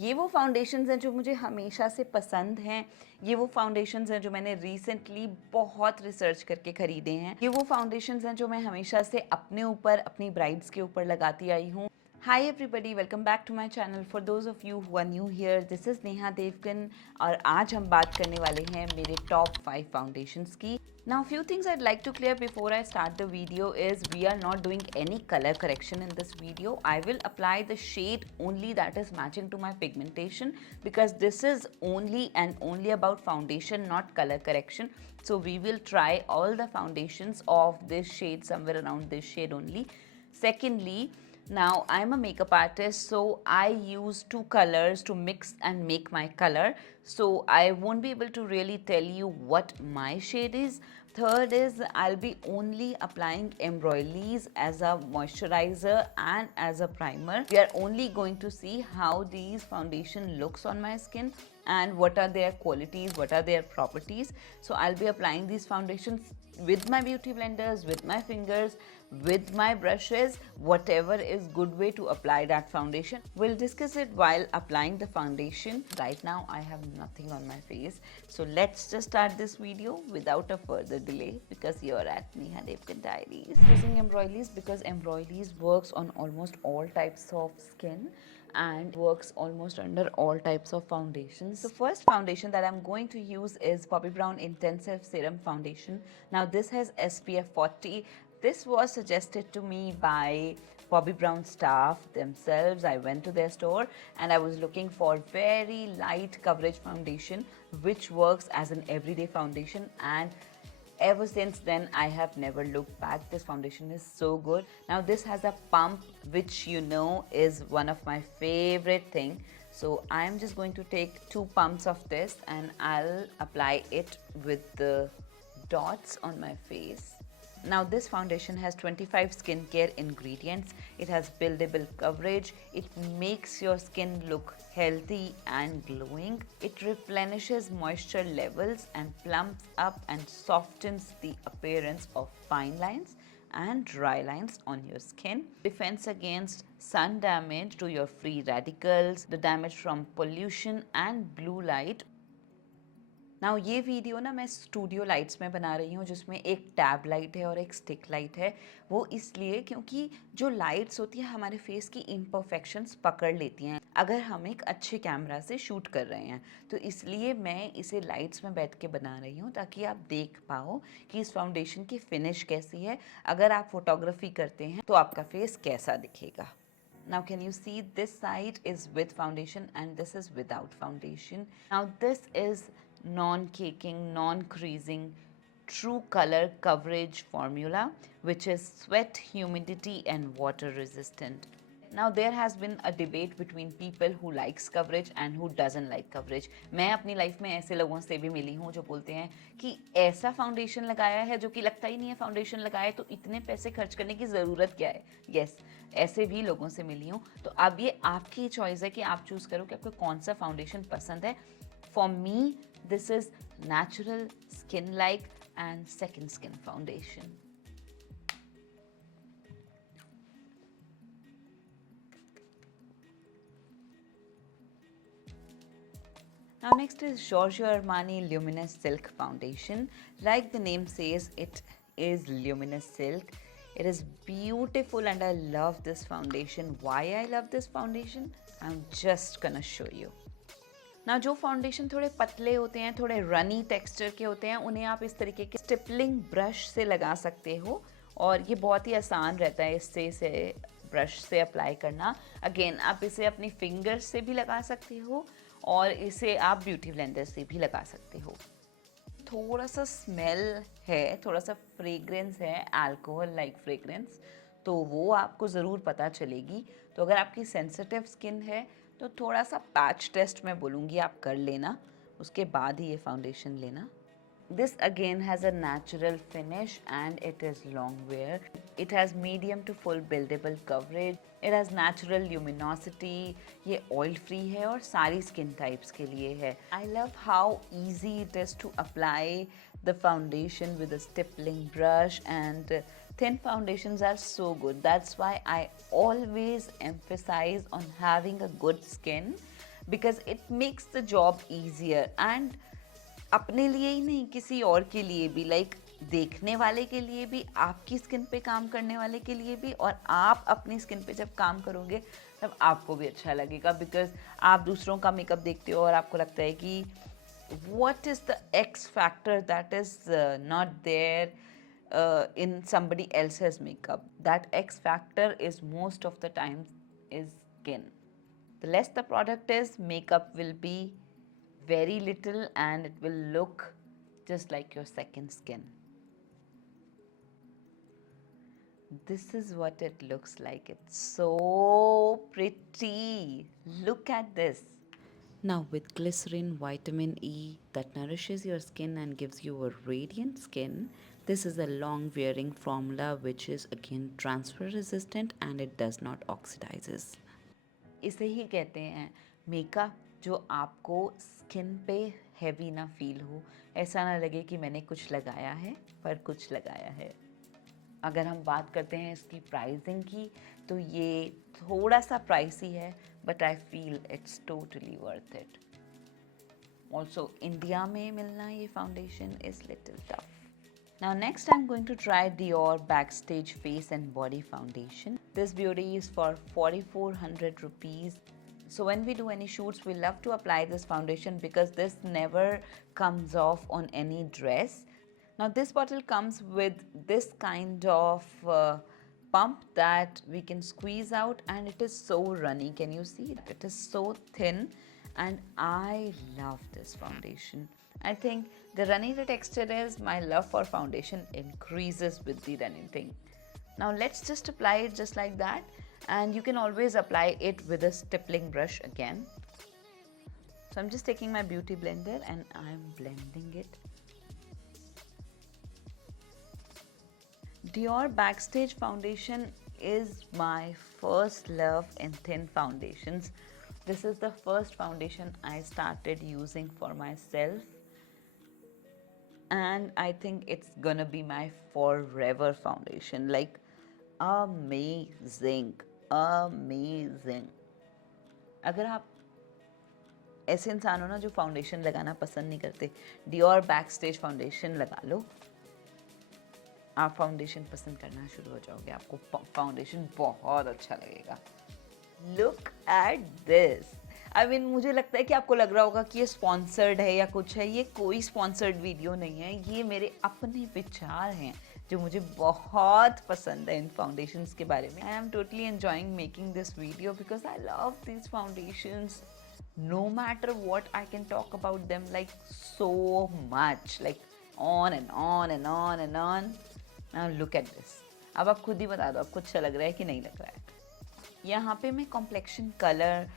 ये वो फाउंडेशंस हैं जो मुझे हमेशा से पसंद हैं। ये वो फाउंडेशंस हैं जो मैंने रिसेंटली बहुत रिसर्च करके ख़रीदे हैं। ये वो फाउंडेशंस हैं जो मैं हमेशा से अपने ऊपर, अपनी ब्राइड्स के ऊपर लगाती आई हूँ। Hi everybody, welcome back to my channel. For those of you who are new here, this is Neha Devgan और आज हम बात करने वाले हैं मेरे टॉप 5 फाउंडेशंस की। Now few things I'd like to clear before I start the video is we are not doing any color correction in this video. I will apply the shade only that is matching to my pigmentation because this is only and only about foundation, not color correction. So we will try all the foundations of this shade somewhere around this shade only. Secondly, now I'm a makeup artist, so I use two colors to mix and make my color. So I won't be able to really tell you what my shade is. Third is I'll be only applying embroideries as a moisturizer and as a primer. We are only going to see how these foundation looks on my skin and what are their qualities, what are their properties. So I'll be applying these foundations with my beauty blenders, with my fingers, with my brushes, whatever is good way to apply that foundation. We'll discuss it while applying the foundation. Right now I have nothing on my face, so let's just start this video without a further delay because you're at Neha Devgan Diaries. Using embroideries because embroideries works on almost all types of skin and works almost under all types of foundations. The first foundation that I'm going to use is Bobbi Brown Intensive Serum Foundation. Now this has SPF 40. This was suggested to me by Bobbi Brown staff themselves. I went to their store and I was looking for very light coverage foundation which works as an everyday foundation, and ever since then I have never looked back. This foundation is so good. Now this has a pump which you know is one of my favorite thing. So I'm just going to take 2 pumps of this and I'll apply it with the dots on my face. Now this foundation has 25 skincare ingredients. It has buildable coverage. It makes your skin look healthy and glowing. It replenishes moisture levels and plumps up and softens the appearance of fine lines and dry lines on your skin. Defense against sun damage to your free radicals, the damage from pollution and blue light. Now ये video ना मैं studio lights में बना रही हूँ जिसमें एक tab light है और एक स्टिक लाइट है। वो इसलिए क्योंकि जो लाइट्स होती है हमारे फेस की इम्परफेक्शंस पकड़ लेती हैं अगर हम एक अच्छे कैमरा से शूट कर रहे हैं। तो इसलिए मैं इसे लाइट्स में बैठ के बना रही हूँ ताकि आप देख पाओ कि इस फाउंडेशन की फिनिश कैसी है। अगर आप फोटोग्राफी करते हैं तो आपका फेस कैसा दिखेगा। Now can you see this side is with foundation and this is without foundation. Now this is non-caking, non-creasing, true color coverage formula which is sweat, humidity and water resistant. Now there has been a debate between people who likes coverage and who doesn't like coverage. मैं अपनी life में ऐसे लोगों से भी मिली हूँ जो बोलते हैं कि ऐसा फाउंडेशन लगाया है जो कि लगता ही नहीं है फाउंडेशन लगाए, तो इतने पैसे खर्च करने की ज़रूरत क्या है। यस, ऐसे भी लोगों से मिली हूँ। तो अब ये आपकी चॉइस है कि आप चूज़ करो कि आपको कौन सा फाउंडेशन पसंद है। For me this is natural skin like and second skin foundation. Now next is Giorgio Armani Luminous Silk Foundation. Like the name says, it is luminous silk. It is beautiful and I love this foundation. Why I love this foundation? I'm just gonna show you. ना जो foundation थोड़े पतले होते हैं, थोड़े runny texture के होते हैं, उन्हें आप इस तरीके के स्टिपलिंग ब्रश से लगा सकते हो और ये बहुत ही आसान रहता है इससे ब्रश से अप्लाई करना। अगेन आप इसे अपनी फिंगर्स से भी लगा सकते हो और इसे आप ब्यूटी ब्लेंडर से भी लगा सकते हो। थोड़ा सा स्मेल है, थोड़ा सा फ्रेग्रेंस है, अल्कोहल लाइक फ्रेग्रेंस, तो वो आपको ज़रूर पता चलेगी। तो अगर आपकी सेंसिटिव स्किन है तो थोड़ा सा पैच टेस्ट मैं बोलूँगी आप कर लेना, उसके बाद ही ये फाउंडेशन लेना। This again has a natural finish and it is long wear. It has medium to full buildable coverage. It has natural luminosity. ये oil free है और सारी skin types के लिए है. I love how easy it is to apply the foundation with a stippling brush, and thin foundations are so good. That's why I always emphasize on having a good skin, because it makes the job easier. And अपने लिए ही नहीं, किसी और के लिए भी, like देखने वाले के लिए भी, आपकी स्किन पे काम करने वाले के लिए भी, और आप अपनी स्किन पे जब काम करोगे तब आपको भी अच्छा लगेगा, बिकॉज आप दूसरों का मेकअप देखते हो और आपको लगता है कि what is the X factor that is not there in somebody else's makeup. That X factor is most of the time is skin. The less the product is, makeup will be very little and it will look just like your second skin. This is what it looks like. It's so pretty. Look at this. Now, with glycerin vitamin E that nourishes your skin and gives you a radiant skin, this is a long wearing formula which is again transfer resistant and it does not oxidizes. इसे ही कहते हैं makeup जो आपको skin पे heavy ना feel हो, ऐसा ना लगे कि मैंने कुछ लगाया है पर कुछ लगाया है। अगर हम बात करते हैं इसकी प्राइसिंग की, तो ये थोड़ा सा प्राइसी है, but I feel it's totally worth it. Also India में मिलना ये foundation is little tough. Now next I'm going to try Dior Backstage Face and Body Foundation. This beauty is for 4,400 rupees. So when we do any shoots, we love to apply this foundation because this never comes off on any dress. Now this bottle comes with this kind of pump that we can squeeze out, and it is so runny. Can you see it? It is so thin and I love this foundation. I think the runny the texture is, my love for foundation increases with the running thing. Now let's just apply it just like that, and you can always apply it with a stippling brush again. So I'm just taking my beauty blender and I'm blending it. Dior Backstage Foundation is my first love in thin foundations. This is the first foundation I started using for myself, and I think it's gonna be my forever foundation. Like amazing, amazing. अगर आप ऐसे इंसान हो ना जो foundation लगाना पसंद नहीं करते, डियोर बैकस्टेज फाउंडेशन लगा लो, आप फाउंडेशन पसंद करना शुरू हो जाओगे, आपको फाउंडेशन बहुत अच्छा लगेगा। Look at this. I mean मुझे लगता है कि आपको लग रहा होगा कि ये स्पॉन्सर्ड है या कुछ है। ये कोई स्पॉन्सर्ड वीडियो नहीं है, ये मेरे अपने विचार हैं जो मुझे बहुत पसंद है इन फाउंडेशंस के बारे में। I am totally enjoying making this video because I love this foundations no matter what. I can talk about them like so much, like on and on and on and on. Now look at this. अब आप खुद ही बता दो आपको अच्छा लग रहा है कि नहीं लग रहा है। यहाँ पे मैं कॉम्प्लेक्शन कलर,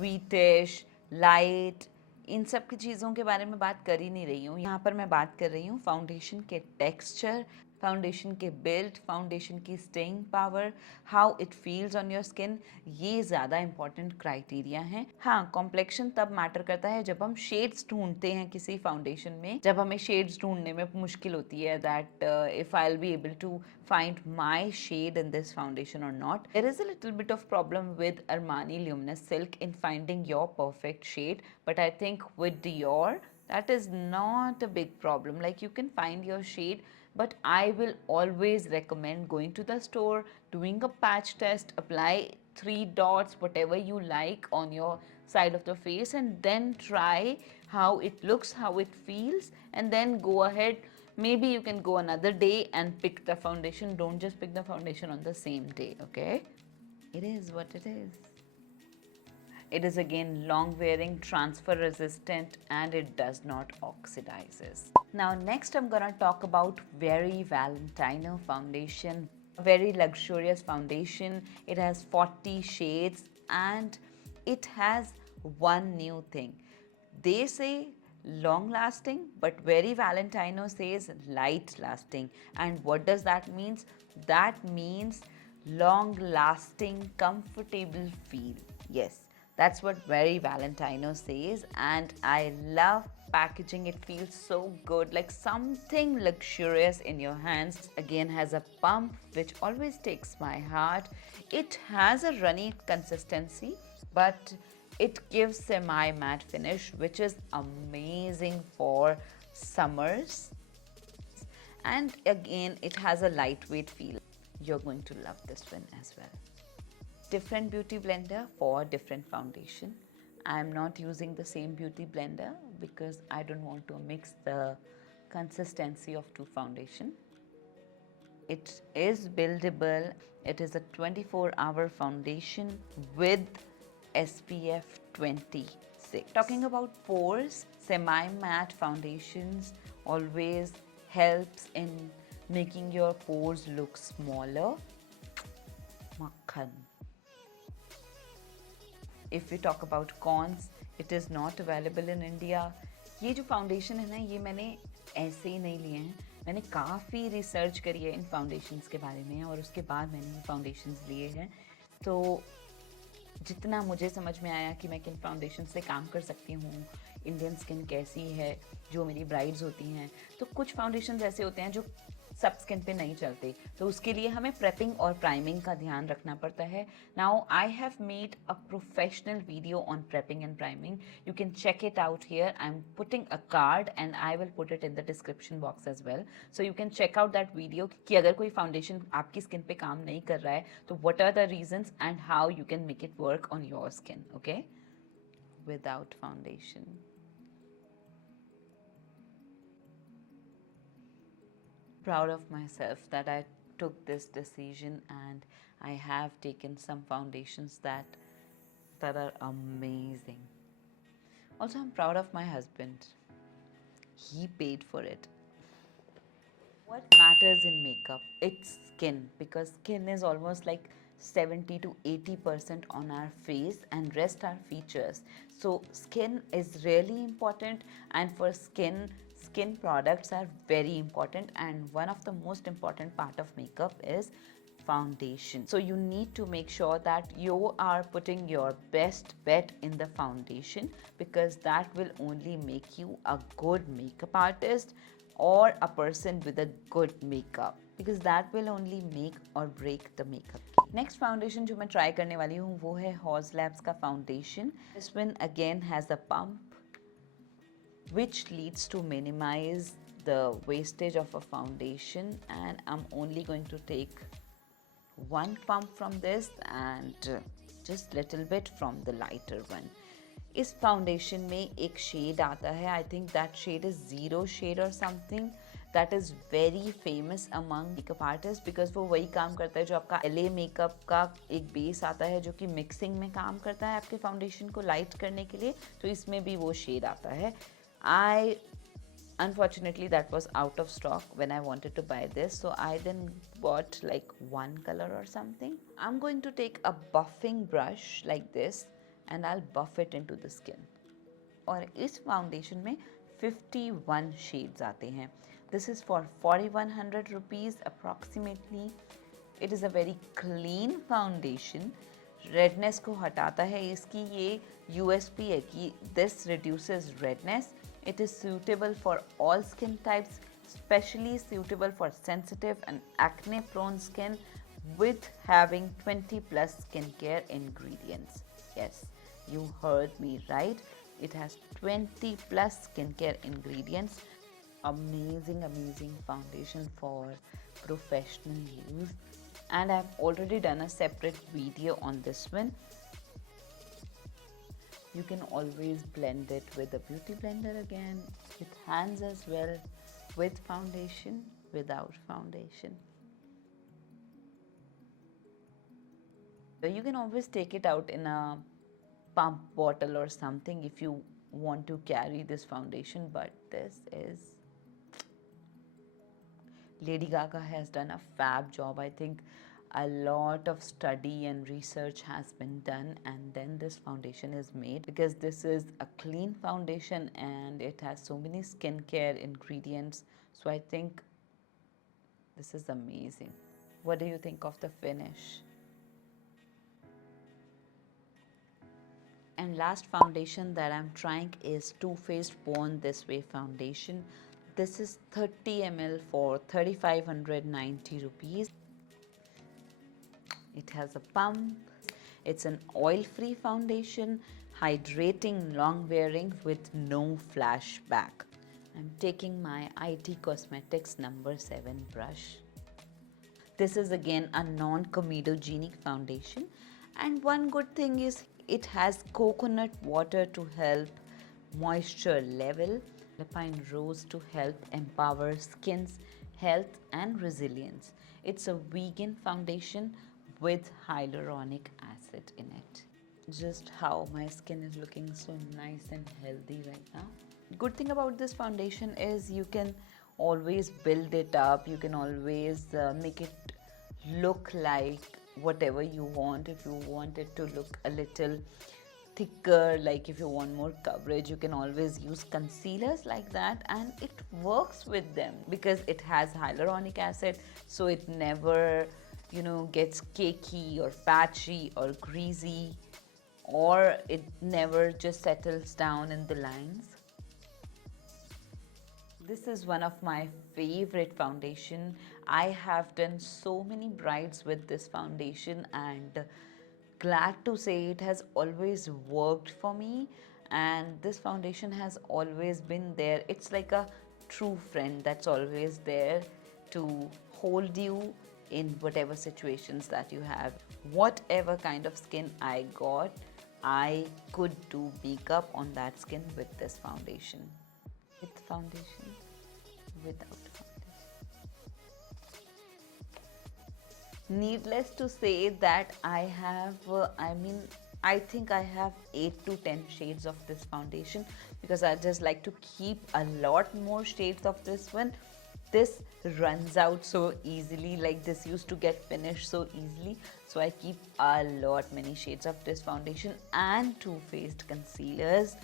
वीटिश, लाइट, इन सब की चीज़ों के बारे में बात कर ही नहीं रही हूँ। यहाँ पर मैं बात कर रही हूँ फाउंडेशन के टेक्सचर, फाउंडेशन के बिल्ड, फाउंडेशन की staying power, how it feels on your skin. ये ज़्यादा इंपॉर्टेंट क्राइटेरिया हैं। हाँ, कॉम्प्लेक्शन तब मैटर करता है जब हम शेड्स ढूंढते हैं किसी फाउंडेशन में, जब हमें शेड्स ढूंढने में मुश्किल होती है, that if I will be able to find my shade in this foundation or not. There is a little bit of problem with Armani Luminous Silk in finding your perfect shade, but I think with Dior that is not a big problem. Like you can find your shade, but I will always recommend going to the store, doing a patch test, apply 3 dots, whatever you like on your side of the face, and then try how it looks, how it feels, and then go ahead. Maybe you can go another day and pick the foundation. Don't just pick the foundation on the same day, okay? It is what it is. It is again long wearing, transfer resistant, and it does not oxidizes. Now next I'm gonna talk about Very Valentino foundation. A very luxurious foundation. It has 40 shades and it has one new thing. They say long lasting, but Very Valentino says light lasting. And what does that means? That means long lasting, comfortable feel. Yes, that's what Very Valentino says, and I love packaging. It feels so good, like something luxurious in your hands. Again, has a pump which always takes my heart. It has a runny consistency, but It gives semi-matte finish, which is amazing for summers. And again, it has a lightweight feel. You're going to love this one as well. Different beauty blender for different foundation. I'm not using the same beauty blender because I don't want to mix the consistency of two foundation. It is buildable. It is a 24-hour foundation with SPF 26. Talking about pores, semi-matte foundations always helps in making your pores look smaller. Makhan. If we talk about cons, it is not available in India. ये जो foundation है ना, ये मैंने ऐसे ही नहीं लिए हैं. मैंने काफ़ी रिसर्च करी है इन फाउंडेशंस के बारे में और उसके बाद मैंने ये फाउंडेशंस लिए हैं. तो जितना मुझे समझ में आया कि मैं किन फाउंडेशन से काम कर सकती हूँ, इंडियन स्किन कैसी है, जो मेरी ब्राइड्स होती हैं, तो कुछ फाउंडेशन ऐसे होते हैं जो सब स्किन पे नहीं चलते, तो उसके लिए हमें प्रेपिंग और प्राइमिंग का ध्यान रखना पड़ता है. Now I have made a professional video on prepping and priming. You can check it out here. I am putting a card and I will put it in the description box as well, so you can check out that video कि अगर कोई foundation आपकी skin पे काम नहीं कर रहा है तो what are the reasons and how you can make it work on your skin. Okay, without foundation. Proud of myself that I took this decision and I have taken some foundations that are amazing. Also, I'm proud of my husband. He paid for it. What matters in makeup? It's skin, because skin is almost like 70 to 80% on our face and rest are features. So skin is really important, and for skin products are very important, and one of the most important part of makeup is foundation. So you need to make sure that you are putting your best bet in the foundation, because that will only make you a good makeup artist or a person with a good makeup, because that will only make or break the makeup. Next foundation जो मैं try करने वाली हूँ वो है Haus Labs का foundation. This one again has a pump which leads to minimize the wastage of a foundation, and I'm only going to take one pump from this and just little bit from the lighter one. इस foundation में एक shade आता है, I think that shade is zero shade और something, that is very famous among makeup artist, because वो वही काम करता है जो आपका LA मेकअप का एक बेस आता है जो कि मिक्सिंग में काम करता है आपके फाउंडेशन को लाइट करने के लिए, तो इसमें भी वो शेड आता है. Unfortunately that was out of stock when I wanted to buy this, so I then bought like one color or something. I'm going to take a buffing brush like this and I'll buff it into the skin. और इस foundation में 51 shades आते हैं. This is for 4100 rupees approximately. It is a very clean foundation. Redness को हटाता है. इसकी ये USP है कि this reduces redness. It is suitable for all skin types, especially suitable for sensitive and acne prone skin, with having 20 plus skincare ingredients. Yes, you heard me right. It has 20 plus skincare ingredients. Amazing, amazing foundation for professional use. And I've already done a separate video on this one. You can always blend it with a beauty blender again, with hands as well, with foundation, without foundation. So you can always take it out in a pump bottle or something if you want to carry this foundation, but this is... Lady Gaga has done a fab job. I think a lot of study and research has been done, and then this foundation is made, because this is a clean foundation and it has so many skincare ingredients. So I think this is amazing. What do you think of the finish? And last foundation that I'm trying is Too Faced Born This Way foundation. This is 30 ml for 3590 rupees. It has a pump. It's an oil-free foundation, hydrating, long wearing with no flashback. I'm taking my IT Cosmetics number 7 brush. This is again a non-comedogenic foundation, and one good thing is it has coconut water to help moisture level, alpine rose to help empower skin's health and resilience. It's a vegan foundation with hyaluronic acid in it. Just how my skin is looking so nice and healthy right now. Good thing about this foundation is you can always build it up, you can always make it look like whatever you want. If you want it to look a little thicker, like if you want more coverage, you can always use concealers like that, and it works with them because it has hyaluronic acid, so it never, gets cakey or patchy or greasy, or it never just settles down in the lines. This is one of my favorite foundation. I have done so many brides with this foundation, and glad to say it has always worked for me, and this foundation has always been there. It's like a true friend that's always there to hold you in whatever situations that you have. Whatever kind of skin I got, I could do makeup on that skin with this foundation. With foundation, without foundation. Needless to say that I think I have 8 to 10 shades of this foundation because I just like to keep a lot more shades of this one. This runs out so easily, like this used to get finished so easily, so I keep a lot many shades of this foundation and Too Faced concealers.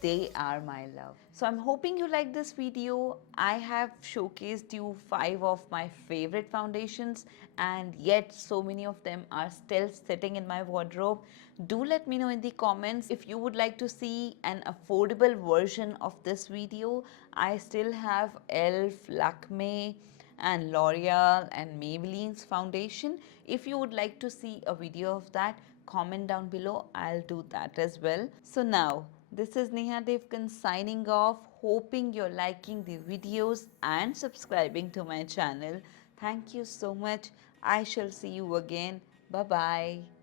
They are my love. So I'm hoping you like this video. I have showcased you 5 of my favorite foundations, and yet so many of them are still sitting in my wardrobe. Do let me know in the comments if you would like to see an affordable version of this video. I still have ELF, Lakme and L'Oreal and Maybelline's foundation. If you would like to see a video of that, comment down below. I'll do that as well. So now, this is Neha Devkan signing off, hoping you're liking the videos and subscribing to my channel. Thank you so much. I shall see you again. Bye bye.